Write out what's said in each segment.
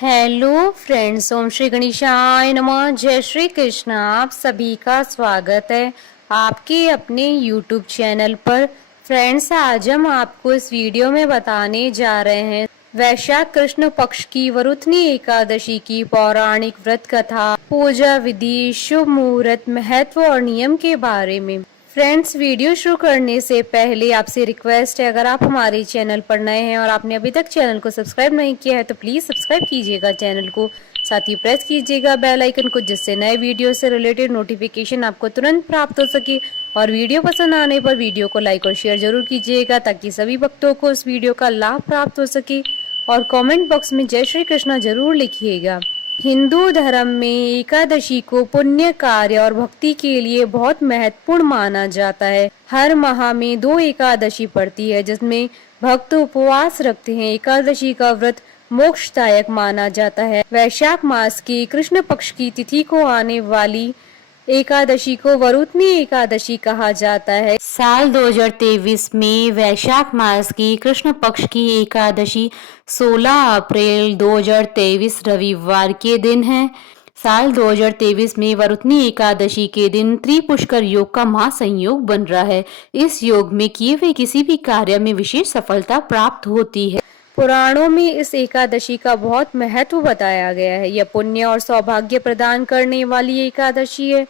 Hello friends, ओम श्री गणेशाय नमः। जय श्री कृष्ण। आप सभी का स्वागत है आपके अपने यूट्यूब चैनल पर। फ्रेंड्स, आज हम आपको इस वीडियो में बताने जा रहे हैं वैशाख कृष्ण पक्ष की वरुथनी एकादशी की पौराणिक व्रत कथा, पूजा विधि, शुभ मुहूर्त, महत्व और नियम के बारे में। फ्रेंड्स, वीडियो शुरू करने से पहले आपसे रिक्वेस्ट है, अगर आप हमारे चैनल पर नए हैं और आपने अभी तक चैनल को सब्सक्राइब नहीं किया है तो प्लीज सब्सक्राइब कीजिएगा चैनल को, साथ ही प्रेस कीजिएगा बेल आइकन को, जिससे नए वीडियो से रिलेटेड नोटिफिकेशन आपको तुरंत प्राप्त हो सके। और वीडियो पसंद आने पर वीडियो को लाइक और शेयर जरूर कीजिएगा ताकि सभी भक्तों को इस वीडियो का लाभ प्राप्त हो सके। और कमेंट बॉक्स में जय श्री कृष्णा जरूर लिखिएगा। हिंदू धर्म में एकादशी को पुण्य कार्य और भक्ति के लिए बहुत महत्वपूर्ण माना जाता है। हर माह में 2 एकादशी पड़ती है जिसमें भक्त उपवास रखते हैं। एकादशी का व्रत मोक्षदायक माना जाता है। वैशाख मास की कृष्ण पक्ष की तिथि को आने वाली एकादशी को वरुथनी एकादशी कहा जाता है। साल 2023 में वैशाख मास की कृष्ण पक्ष की एकादशी 16 अप्रैल 2023 रविवार के दिन है। साल 2023 में वरुथनी एकादशी के दिन त्रिपुष्कर योग का महासंयोग बन रहा है। इस योग में किए हुए किसी भी कार्य में विशेष सफलता प्राप्त होती है। पुराणों में इस एकादशी का बहुत महत्व बताया गया है। यह पुण्य और सौभाग्य प्रदान करने वाली एकादशी है।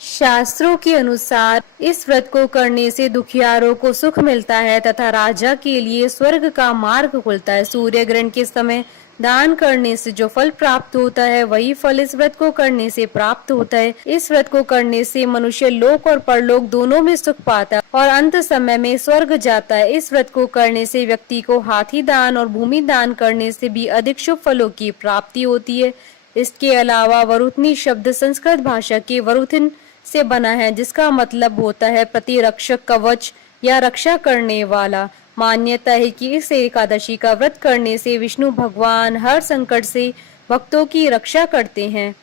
शास्त्रों के अनुसार इस व्रत को करने से दुखियारों को सुख मिलता है तथा राजा के लिए स्वर्ग का मार्ग खुलता है। सूर्य ग्रहण के समय दान करने से जो फल प्राप्त होता है वही फल इस व्रत को करने से प्राप्त होता है। इस व्रत को करने से मनुष्य लोक और परलोक दोनों में सुख पाता है और अंत समय में स्वर्ग जाता है। इस व्रत को करने से व्यक्ति को हाथी दान और भूमि दान करने से भी अधिक शुभ फलों की प्राप्ति होती है। इसके अलावा वरुथनी शब्द संस्कृत भाषा के वरुथिन से बना है, जिसका मतलब होता है प्रतिरक्षक, कवच या रक्षा करने वाला। मान्यता है कि इस एकादशी का व्रत करने से विष्णु भगवान हर संकट से भक्तों की रक्षा करते हैं।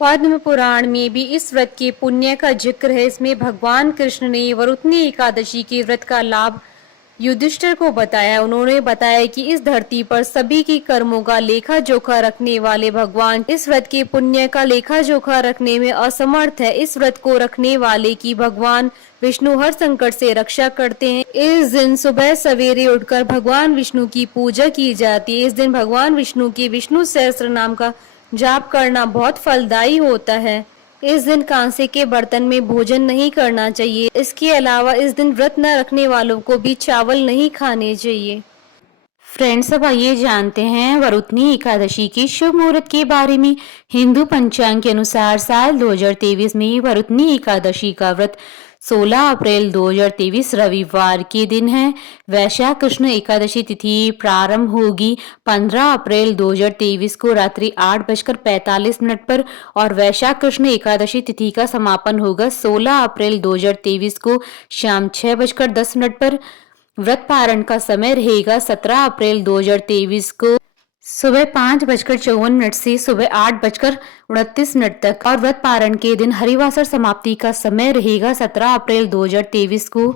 पद्म पुराण में भी इस व्रत के पुण्य का जिक्र है। इसमें भगवान कृष्ण ने वरुथनी एकादशी के व्रत का लाभ युधिष्ठिर को बताया। उन्होंने बताया कि इस धरती पर सभी की कर्मों का लेखा जोखा रखने वाले भगवान इस व्रत के पुण्य का लेखा जोखा रखने में असमर्थ है। इस व्रत को रखने वाले की भगवान विष्णु हर संकट से रक्षा करते हैं। इस दिन सुबह सवेरे उठकर भगवान विष्णु की पूजा की जाती है। इस दिन भगवान विष्णु के विष्णु सहस्त्र नाम का जाप करना बहुत फलदायी होता है। इस दिन कांसे के बर्तन में भोजन नहीं करना चाहिए। इसके अलावा इस दिन व्रत न रखने वालों को भी चावल नहीं खाने चाहिए। फ्रेंड्स, अब आइए जानते हैं वरुथनी एकादशी के शुभ मुहूर्त के बारे में। हिंदू पंचांग के अनुसार साल 2023 में वरुथनी एकादशी का व्रत 16 अप्रैल 2023 रविवार के दिन है। वैशाख कृष्ण एकादशी तिथि प्रारंभ होगी 15 अप्रैल 2023 को रात्रि 8:45 पर और वैशाख कृष्ण एकादशी तिथि का समापन होगा 16 अप्रैल 2023 को शाम 6:10 पर। व्रत पारण का समय रहेगा 17 अप्रैल 2023 को सुबह 5:54 से सुबह 8:29 तक और व्रत पारण के दिन हरिवासर समाप्ति का समय रहेगा 17 अप्रैल 2023 को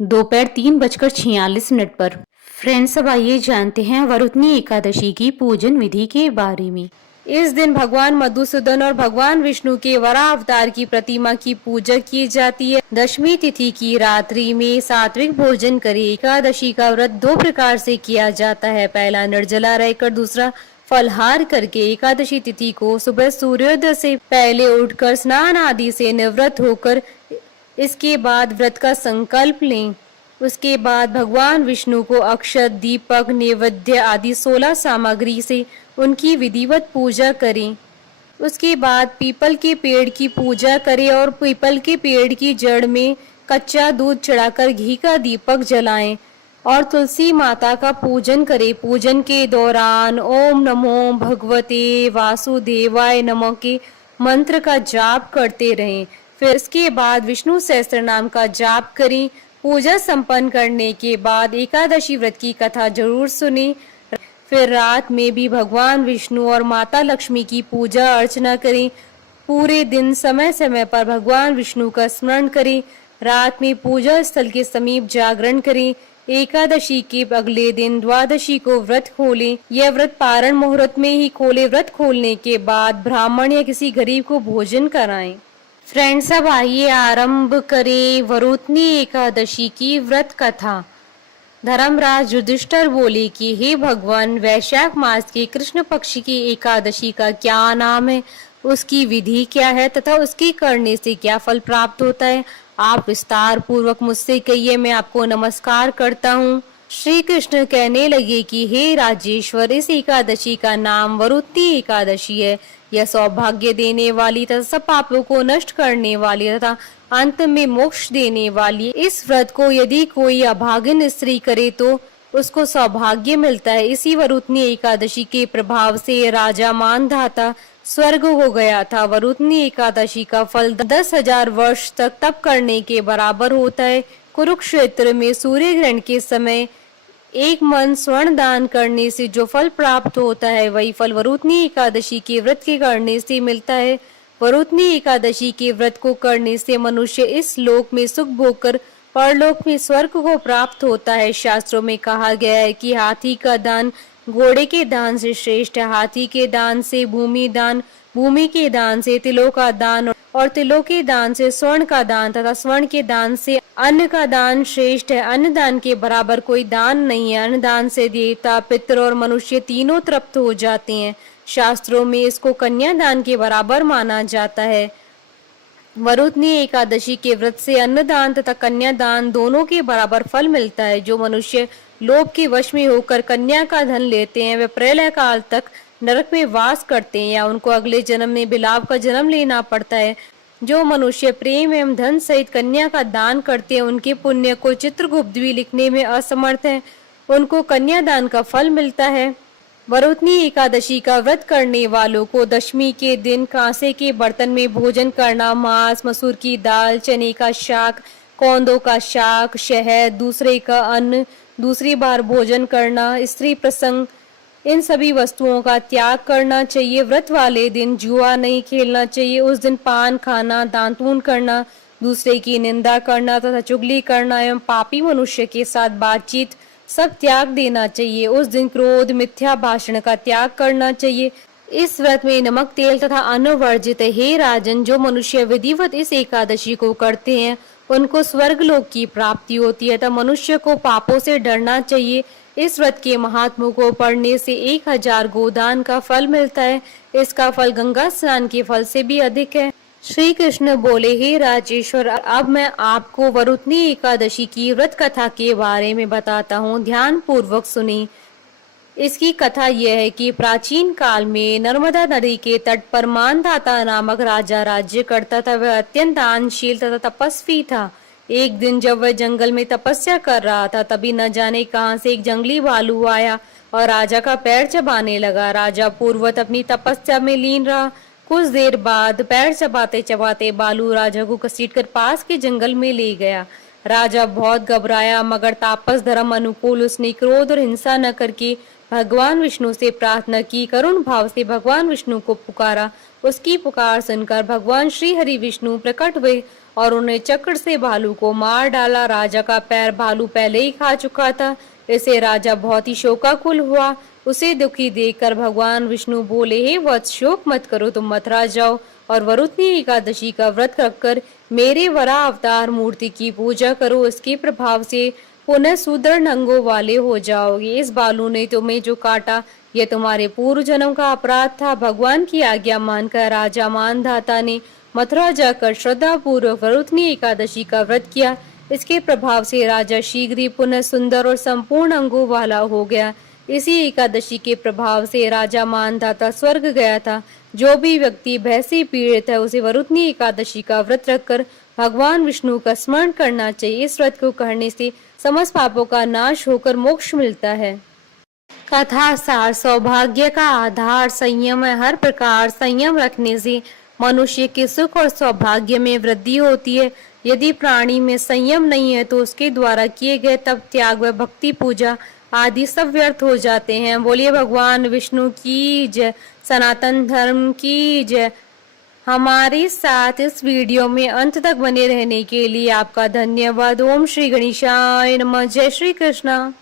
दोपहर 3:46 पर। फ्रेंड्स, अब आइए जानते हैं वरुथनी एकादशी की पूजन विधि के बारे में। इस दिन भगवान मधुसूदन और भगवान विष्णु के वराह अवतार की प्रतिमा की पूजा की जाती है। दशमी तिथि की रात्रि में सात्विक भोजन करें। एकादशी का व्रत 2 प्रकार से किया जाता है। पहला निर्जला रहकर, दूसरा फलहार करके। एकादशी तिथि को सुबह सूर्योदय से पहले उठकर स्नान आदि से निवृत्त होकर इसके बाद व्रत का संकल्प लें। उसके बाद भगवान विष्णु को अक्षत, दीपक, नैवेद्य आदि 16 सामग्री से उनकी विधिवत पूजा करें। उसके बाद पीपल के पेड़ की पूजा करें और पीपल के पेड़ की जड़ में कच्चा दूध चढ़ाकर घी का दीपक जलाएं और तुलसी माता का पूजन करें। पूजन के दौरान ओम नमो भगवते वासुदेवाय नमः के मंत्र का जाप करते रहें। फिर इसके बाद विष्णु सहस्त्र नाम का जाप करें। पूजा संपन्न करने के बाद एकादशी व्रत की कथा जरूर सुने। फिर रात में भी भगवान विष्णु और माता लक्ष्मी की पूजा अर्चना करें। पूरे दिन समय समय पर भगवान विष्णु का स्मरण करें। रात में पूजा स्थल के समीप जागरण करें। एकादशी के अगले दिन द्वादशी को व्रत खोलें। यह व्रत पारण मुहूर्त में ही खोले। व्रत खोलने के बाद ब्राह्मण या किसी गरीब को भोजन कराएं। फ्रेंड्स, अब आइए आरंभ करें वरुथनी एकादशी की व्रत कथा। धर्मराज युधिष्ठिर बोले कि हे भगवान, वैशाख मास के कृष्ण पक्ष की एकादशी का क्या नाम है, उसकी विधि क्या है तथा उसकी करने से क्या फल प्राप्त होता है। आप विस्तार पूर्वक मुझसे कहिए, मैं आपको नमस्कार करता हूँ। श्री कृष्ण कहने लगे कि हे राजेश्वर, इस एकादशी का नाम वरुथनी एकादशी है। यह सौभाग्य देने वाली तथा सब पापों को नष्ट करने वाली तथा अंत में मोक्ष देने वाली इस व्रत को यदि कोई अभागिन स्त्री करे तो उसको सौभाग्य मिलता है। इसी वरुथनी एकादशी के प्रभाव से राजा मानधाता स्वर्ग हो गया था। वरुथनी एकादशी का फल 10,000 वर्ष तक तप करने के बराबर होता है। कुरुक्षेत्र में सूर्य ग्रहण के समय 1 मन स्वर्ण दान करने से जो फल प्राप्त होता है, वही फल वरुथनी एकादशी के व्रत के करने से मिलता है। वरुथनी एकादशी के व्रत को करने से मनुष्य इस लोक में सुख भोग कर परलोक में स्वर्ग को प्राप्त होता है। शास्त्रों में कहा गया है कि हाथी का दान घोड़े के दान से श्रेष्ठ है। हाथी के दान से भूमि दान, भूमि के दान से तिलों का दान और तिलों के दान से स्वर्ण का दान तथा स्वर्ण के दान से अन्न का दान श्रेष्ठ है। अन्न दान के बराबर कोई दान नहीं है। अन्न दान से देवता, पितृ और मनुष्य तीनों तृप्त हो जाते हैं। शास्त्रों में इसको कन्या दान के बराबर माना जाता है। वरुथनी एकादशी के व्रत से अन्नदान तथा कन्यादान दोनों के बराबर फल मिलता है। जो मनुष्य लोभ के वश में होकर कन्या का धन लेते हैं, वे प्रलय काल तक नरक में वास करते हैं या उनको अगले जन्म में बिलाव का जन्म लेना पड़ता है। जो मनुष्य प्रेम एवं धन सहित कन्या का दान करते हैं, उनके पुण्य को चित्रगुप्त भी लिखने में असमर्थ है, उनको कन्यादान का फल मिलता है। वरुथनी एकादशी का व्रत करने वालों को दशमी के दिन कांसे के बर्तन में भोजन करना, मांस, मसूर की दाल, चने का शाक, कौंदों का शाक, शहद, दूसरे का अन्न, दूसरी बार भोजन करना, स्त्री प्रसंग, इन सभी वस्तुओं का त्याग करना चाहिए। व्रत वाले दिन जुआ नहीं खेलना चाहिए। उस दिन पान खाना, दांतून करना, दूसरे की निंदा करना तथा चुगली करना एवं पापी मनुष्य के साथ बातचीत सब त्याग देना चाहिए। उस दिन क्रोध, मिथ्या भाषण का त्याग करना चाहिए। इस व्रत में नमक, तेल तथा अन्न वर्जित है। हे राजन, जो मनुष्य विधिवत इस एकादशी को करते हैं, उनको स्वर्ग लोक की प्राप्ति होती है। तब मनुष्य को पापों से डरना चाहिए। इस व्रत के महात्म्य को पढ़ने से 1000 गोदान का फल मिलता है। इसका फल गंगा स्नान के फल से भी अधिक है। श्री कृष्ण बोले, हे राजेश्वर, अब मैं आपको वरुथनी एकादशी की व्रत कथा के बारे में बताता हूँ। ध्यान पूर्वक सुनी। इसकी कथा यह है कि प्राचीन काल में नर्मदा नदी के तट पर मानधाता नामक राजा राज्य करता था। वह अत्यंत दानशील तथा तपस्वी था। एक दिन जब वह जंगल में तपस्या कर रहा था, तभी न जाने कहां से एक जंगली भालू आया और राजा का पैर चबाने लगा। राजा पूर्ववत अपनी तपस्या में लीन रहा। कुछ देर बाद पैर चबाते चबाते बालू राजा को घसीटकर पास के जंगल में ले गया। राजा बहुत घबराया, मगर तापस धर्म अनुकूल उसने क्रोध और हिंसा न करके भगवान विष्णु से प्रार्थना की। करुण भाव से भगवान विष्णु को पुकारा। उसकी पुकार सुनकर भगवान श्री हरि विष्णु प्रकट हुए और उन्हें चक्र से भालू को मार डाला। राजा का पैर भालू पहले ही खा चुका था। इसे राजा बहुत ही शोकाकुल हुआ। उसे दुखी देखकर भगवान विष्णु बोले, हे वत्स, शोक मत करो, तुम मथुरा जाओ और वरुथनी एकादशी का व्रत रखकर मेरे वरा अवतार मूर्ति की पूजा करो। इसके प्रभाव से पुनः सुदृढ़ अंगों वाले हो जाओगे। इस बालू ने तुम्हें जो काटा, यह तुम्हारे पूर्व जन्म का अपराध था। भगवान की आज्ञा मानकर राजा मानधाता ने मथुरा जाकर श्रद्धा पूर्वक वरुथनी एकादशी का व्रत किया। इसके प्रभाव से राजा शीघ्र ही पुनः सुंदर और संपूर्ण अंगों वाला हो गया। इसी एकादशी के प्रभाव से राजा मानधाता स्वर्ग गया था। जो भी व्यक्ति भय से पीड़ित है, उसे वरुथनी एकादशी का व्रत रखकर भगवान विष्णु का स्मरण करना चाहिए। इस व्रत को करने से समस्त पापों का नाश होकर मोक्ष मिलता है। कथा सार, सौभाग्य का आधार संयम है। हर प्रकार संयम रखने से मनुष्य के सुख और सौभाग्य में वृद्धि होती है। यदि प्राणी में संयम नहीं है तो उसके द्वारा किए गए तप, त्याग व भक्ति पूजा आदि सब व्यर्थ हो जाते हैं। बोलिए भगवान विष्णु की जय, सनातन धर्म की जय। हमारे साथ इस वीडियो में अंत तक बने रहने के लिए आपका धन्यवाद। ओम श्री गणेशाय नमः। जय श्री कृष्णा।